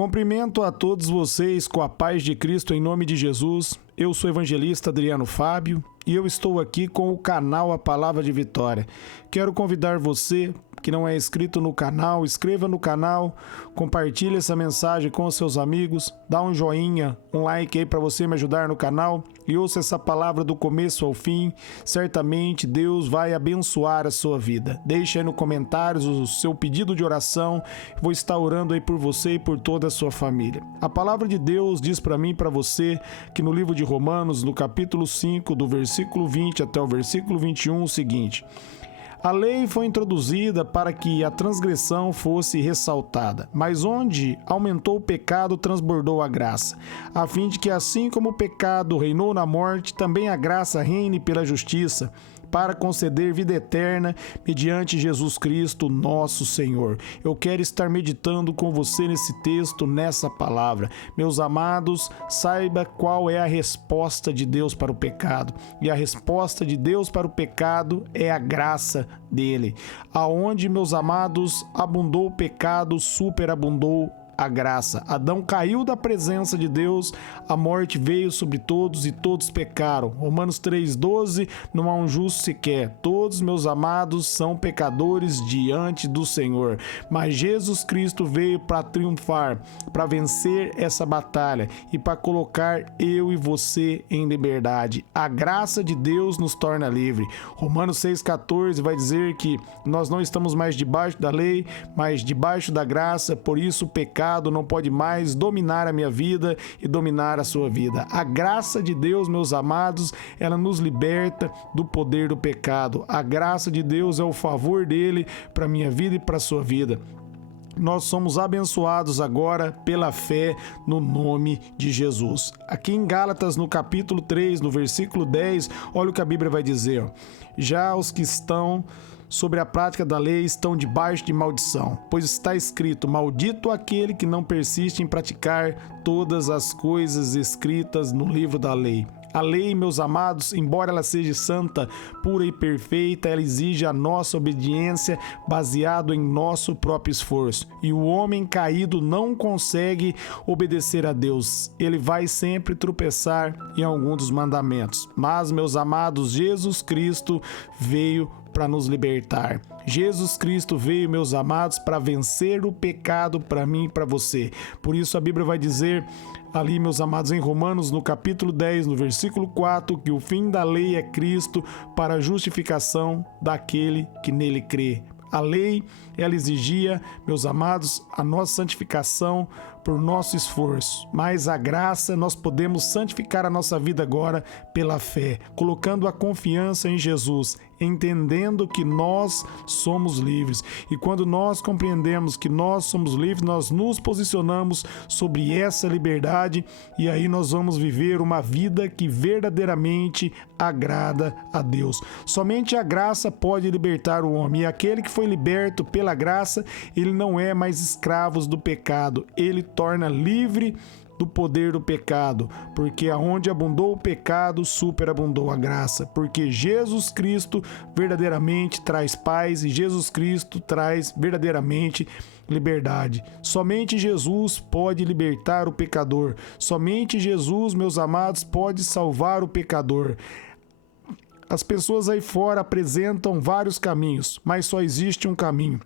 Cumprimento a todos vocês com a paz de Cristo em nome de Jesus. Eu sou o evangelista Adriano Fábio e eu estou aqui com o canal A Palavra de Vitória. Quero convidar você que não é inscrito no canal, inscreva no canal, compartilhe essa mensagem com os seus amigos, dá um joinha, um like aí para você me ajudar no canal e ouça essa palavra do começo ao fim. Certamente Deus vai abençoar a sua vida. Deixe aí no comentários o seu pedido de oração, vou estar orando aí por você e por toda a sua família. A palavra de Deus diz para mim e para você que no livro de Romanos, no capítulo 5, do versículo 20 até o versículo 21, o seguinte: a lei foi introduzida para que a transgressão fosse ressaltada, mas onde aumentou o pecado, transbordou a graça, a fim de que assim como o pecado reinou na morte, também a graça reine pela justiça, para conceder vida eterna mediante Jesus Cristo, nosso Senhor. Eu quero estar meditando com você nesse texto, nessa palavra. Meus amados, saiba qual é a resposta de Deus para o pecado. E a resposta de Deus para o pecado é a graça dele. Aonde, meus amados, abundou o pecado, superabundou a graça. Adão caiu da presença de Deus, a morte veio sobre todos e todos pecaram. Romanos 3,12, não há um justo sequer. Todos, meus amados, são pecadores diante do Senhor. Mas Jesus Cristo veio para triunfar, para vencer essa batalha e para colocar eu e você em liberdade. A graça de Deus nos torna livre. Romanos 6,14 vai dizer que nós não estamos mais debaixo da lei, mas debaixo da graça, por isso o pecado não pode mais dominar a minha vida e dominar a sua vida. A graça de Deus, meus amados, ela nos liberta do poder do pecado. A graça de Deus é o favor dele para a minha vida e para a sua vida. Nós somos abençoados agora pela fé no nome de Jesus. Aqui em Gálatas, no capítulo 3, no versículo 10, olha o que a Bíblia vai dizer. Já os que estão sobre a prática da lei estão debaixo de maldição, pois está escrito: maldito aquele que não persiste em praticar todas as coisas escritas no livro da lei. A lei, meus amados, embora ela seja santa, pura e perfeita, ela exige a nossa obediência baseado em nosso próprio esforço. E o homem caído não consegue obedecer a Deus. Ele vai sempre tropeçar em algum dos mandamentos. Mas, meus amados, Jesus Cristo veio para nos libertar. Jesus Cristo veio, meus amados, para vencer o pecado para mim e para você. Por isso a Bíblia vai dizer ali, meus amados, em Romanos, no capítulo 10, no versículo 4, que o fim da lei é Cristo para a justificação daquele que nele crê. A lei, ela exigia, meus amados, a nossa santificação por nosso esforço, mas a graça, nós podemos santificar a nossa vida agora pela fé, colocando a confiança em Jesus, entendendo que nós somos livres. E quando nós compreendemos que nós somos livres, nós nos posicionamos sobre essa liberdade e aí nós vamos viver uma vida que verdadeiramente agrada a Deus. Somente a graça pode libertar o homem, e aquele que foi liberto pela graça, ele não é mais escravo do pecado, ele torna livre do poder do pecado, porque aonde abundou o pecado, superabundou a graça, porque Jesus Cristo verdadeiramente traz paz e Jesus Cristo traz verdadeiramente liberdade. Somente Jesus pode libertar o pecador, somente Jesus, meus amados, pode salvar o pecador. As pessoas aí fora apresentam vários caminhos, mas só existe um caminho.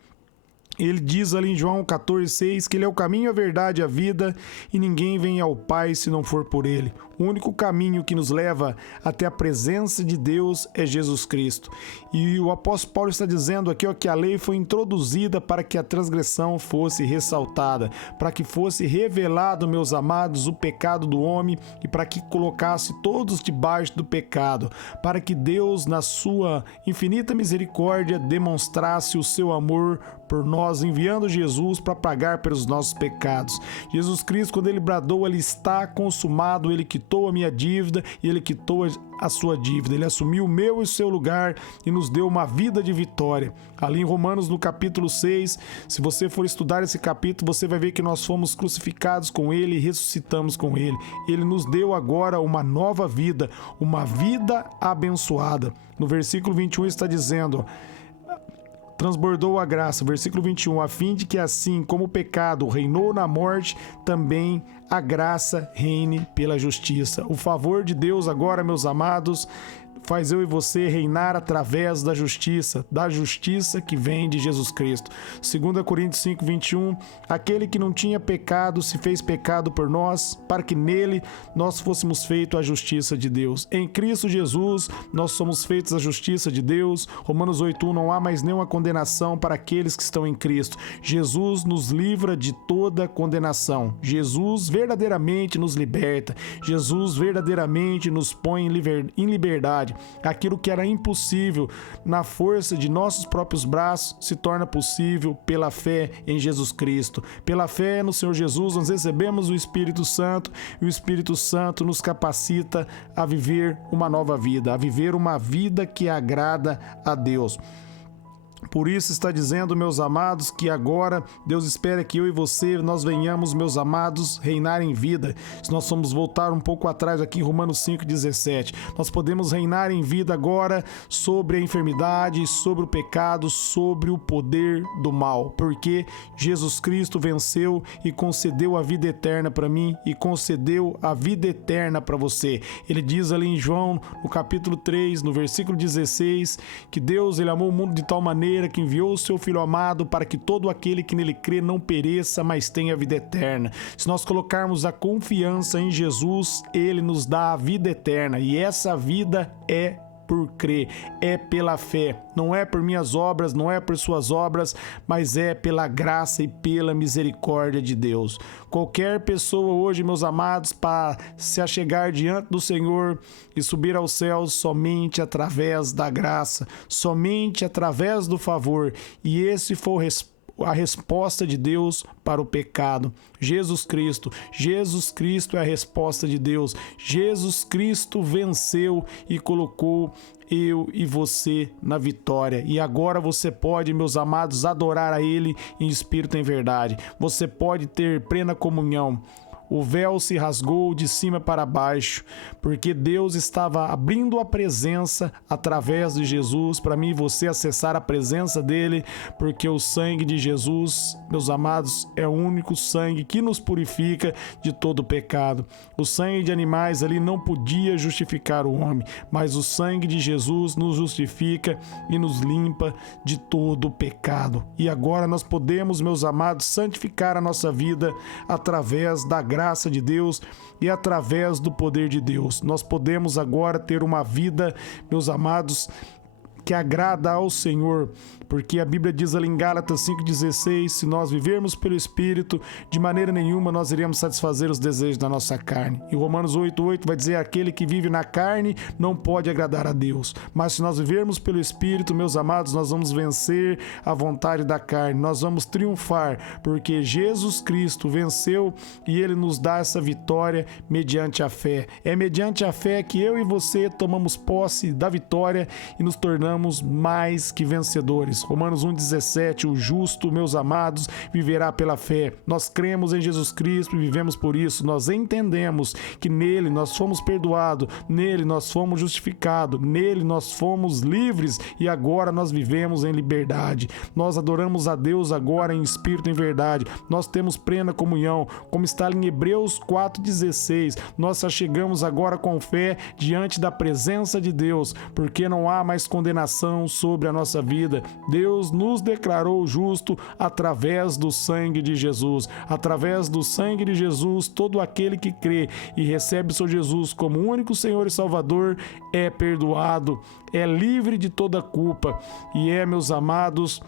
Ele diz ali em João 14,6 que ele é o caminho, a verdade e a vida, e ninguém vem ao Pai se não for por ele. O único caminho que nos leva até a presença de Deus é Jesus Cristo. E o apóstolo Paulo está dizendo aqui que a lei foi introduzida para que a transgressão fosse ressaltada, para que fosse revelado, meus amados, o pecado do homem e para que colocasse todos debaixo do pecado, para que Deus, na sua infinita misericórdia, demonstrasse o seu amor por nós, enviando Jesus para pagar pelos nossos pecados. Jesus Cristo, quando ele bradou, ele está consumado, ele quitou a minha dívida e ele quitou a sua dívida. Ele assumiu o meu e o seu lugar e nos deu uma vida de vitória. Ali em Romanos, no capítulo 6, se você for estudar esse capítulo, você vai ver que nós fomos crucificados com ele e ressuscitamos com ele. Ele nos deu agora uma nova vida, uma vida abençoada. No versículo 21 está dizendo: transbordou a graça, versículo 21, a fim de que assim como o pecado reinou na morte, também a graça reine pela justiça. O favor de Deus agora, meus amados, faz eu e você reinar através da justiça que vem de Jesus Cristo. 2 Coríntios 5, 21, aquele que não tinha pecado se fez pecado por nós, para que nele nós fôssemos feitos a justiça de Deus. Em Cristo Jesus, nós somos feitos a justiça de Deus. Romanos 8, 1, não há mais nenhuma condenação para aqueles que estão em Cristo. Jesus nos livra de toda condenação. Jesus verdadeiramente nos liberta. Jesus verdadeiramente nos põe em liberdade. Aquilo que era impossível na força de nossos próprios braços se torna possível pela fé em Jesus Cristo. Pela fé no Senhor Jesus, nós recebemos o Espírito Santo e o Espírito Santo nos capacita a viver uma nova vida, a viver uma vida que agrada a Deus. Por isso está dizendo, meus amados, que agora Deus espera que eu e você, nós venhamos, meus amados, reinar em vida. Se nós formos voltar um pouco atrás aqui em Romanos 5,17, nós podemos reinar em vida agora sobre a enfermidade, sobre o pecado, sobre o poder do mal, porque Jesus Cristo venceu e concedeu a vida eterna para mim e concedeu a vida eterna para você. Ele diz ali em João, no capítulo 3, no versículo 16, que Deus ele amou o mundo de tal maneira que enviou o seu Filho amado para que todo aquele que nele crê não pereça, mas tenha vida eterna. Se nós colocarmos a confiança em Jesus, ele nos dá a vida eterna e essa vida é por crer, é pela fé, não é por minhas obras, não é por suas obras, mas é pela graça e pela misericórdia de Deus. Qualquer pessoa hoje, meus amados, para se achegar diante do Senhor e subir aos céus somente através da graça, somente através do favor, e esse foi a resposta de Deus para o pecado. Jesus Cristo é a resposta de Deus. Jesus Cristo venceu e colocou eu e você na vitória. E agora você pode, meus amados, adorar a Ele em espírito e em verdade. Você pode ter plena comunhão. O véu se rasgou de cima para baixo, porque Deus estava abrindo a presença através de Jesus para mim e você acessar a presença dele, porque o sangue de Jesus, meus amados, é o único sangue que nos purifica de todo pecado. O sangue de animais ali não podia justificar o homem, mas o sangue de Jesus nos justifica e nos limpa de todo pecado. E agora nós podemos, meus amados, santificar a nossa vida através da graça de Deus e através do poder de Deus. Nós podemos agora ter uma vida, meus amados, que agrada ao Senhor, porque a Bíblia diz ali em Gálatas 5,16, se nós vivermos pelo Espírito, de maneira nenhuma nós iremos satisfazer os desejos da nossa carne. E Romanos 8,8 vai dizer, aquele que vive na carne não pode agradar a Deus, mas se nós vivermos pelo Espírito, meus amados, nós vamos vencer a vontade da carne, nós vamos triunfar, porque Jesus Cristo venceu e Ele nos dá essa vitória mediante a fé. É mediante a fé que eu e você tomamos posse da vitória e nos tornamos mais que vencedores. Romanos 1,17, o justo, meus amados, viverá pela fé. Nós cremos em Jesus Cristo e vivemos por isso. Nós entendemos que nele nós fomos perdoados, nele nós fomos justificados, nele nós fomos livres e agora nós vivemos em liberdade. Nós adoramos a Deus agora em espírito e em verdade. Nós temos plena comunhão, como está em Hebreus 4,16. Nós chegamos agora com fé diante da presença de Deus, porque não há mais condenação sobre a nossa vida. Deus nos declarou justo através do sangue de Jesus. Através do sangue de Jesus, todo aquele que crê e recebe o Senhor Jesus como único Senhor e Salvador é perdoado, é livre de toda culpa e é, meus amados,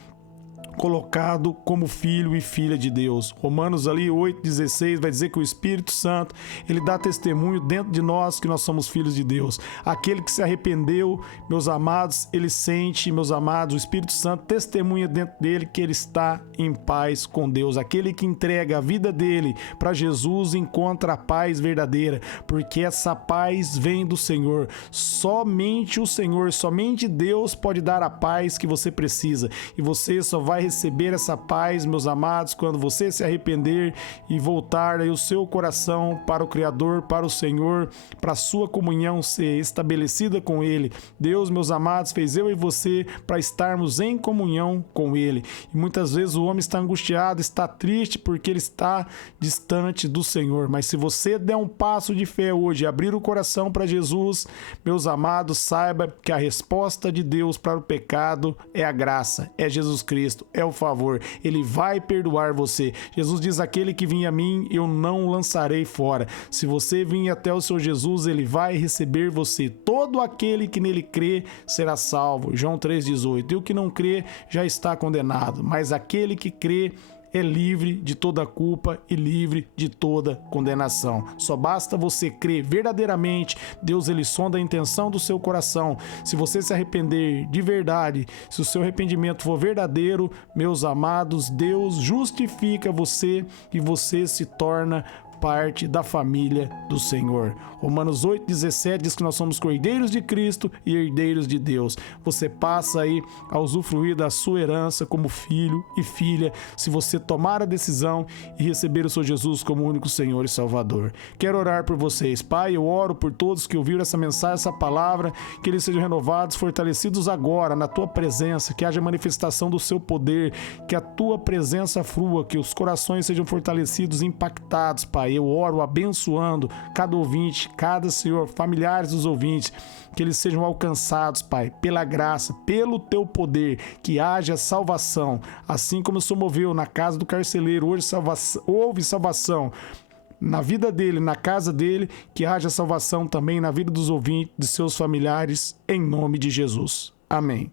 colocado como filho e filha de Deus. Romanos ali 8,16 vai dizer que o Espírito Santo, ele dá testemunho dentro de nós que nós somos filhos de Deus. Aquele que se arrependeu, meus amados, ele sente, meus amados, o Espírito Santo testemunha dentro dele que ele está em paz com Deus. Aquele que entrega a vida dele para Jesus encontra a paz verdadeira, porque essa paz vem do Senhor. Somente o Senhor, somente Deus pode dar a paz que você precisa, e você só vai receber essa paz, meus amados, quando você se arrepender e voltar aí o seu coração para o Criador, para o Senhor, para a sua comunhão ser estabelecida com Ele. Deus, meus amados, fez eu e você para estarmos em comunhão com Ele. E muitas vezes o homem está angustiado, está triste porque ele está distante do Senhor. Mas se você der um passo de fé hoje, abrir o coração para Jesus, meus amados, saiba que a resposta de Deus para o pecado é a graça, é Jesus Cristo, é o favor. Ele vai perdoar você. Jesus diz: aquele que vem a mim, eu não o lançarei fora. Se você vir até o seu Jesus, ele vai receber você. Todo aquele que nele crê será salvo. João 3,18. E o que não crê já está condenado, mas aquele que crê é livre de toda culpa e livre de toda condenação. Só basta você crer verdadeiramente. Deus, ele sonda a intenção do seu coração. Se você se arrepender de verdade, se o seu arrependimento for verdadeiro, meus amados, Deus justifica você e você se torna parte da família do Senhor. Romanos 8,17 diz que nós somos cordeiros de Cristo e herdeiros de Deus. Você passa aí a usufruir da sua herança como filho e filha, se você tomar a decisão e receber o seu Jesus como único Senhor e Salvador. Quero orar por vocês. Pai, eu oro por todos que ouviram essa mensagem, essa palavra, que eles sejam renovados, fortalecidos agora na tua presença, que haja manifestação do seu poder, que a tua presença flua, que os corações sejam fortalecidos, impactados, Pai. Eu oro abençoando cada ouvinte, cada, Senhor, familiares dos ouvintes, que eles sejam alcançados, Pai, pela graça, pelo teu poder, que haja salvação, assim como o Senhor moveu na casa do carcereiro, hoje houve salvação na vida dele, na casa dele, que haja salvação também na vida dos ouvintes, de seus familiares, em nome de Jesus. Amém.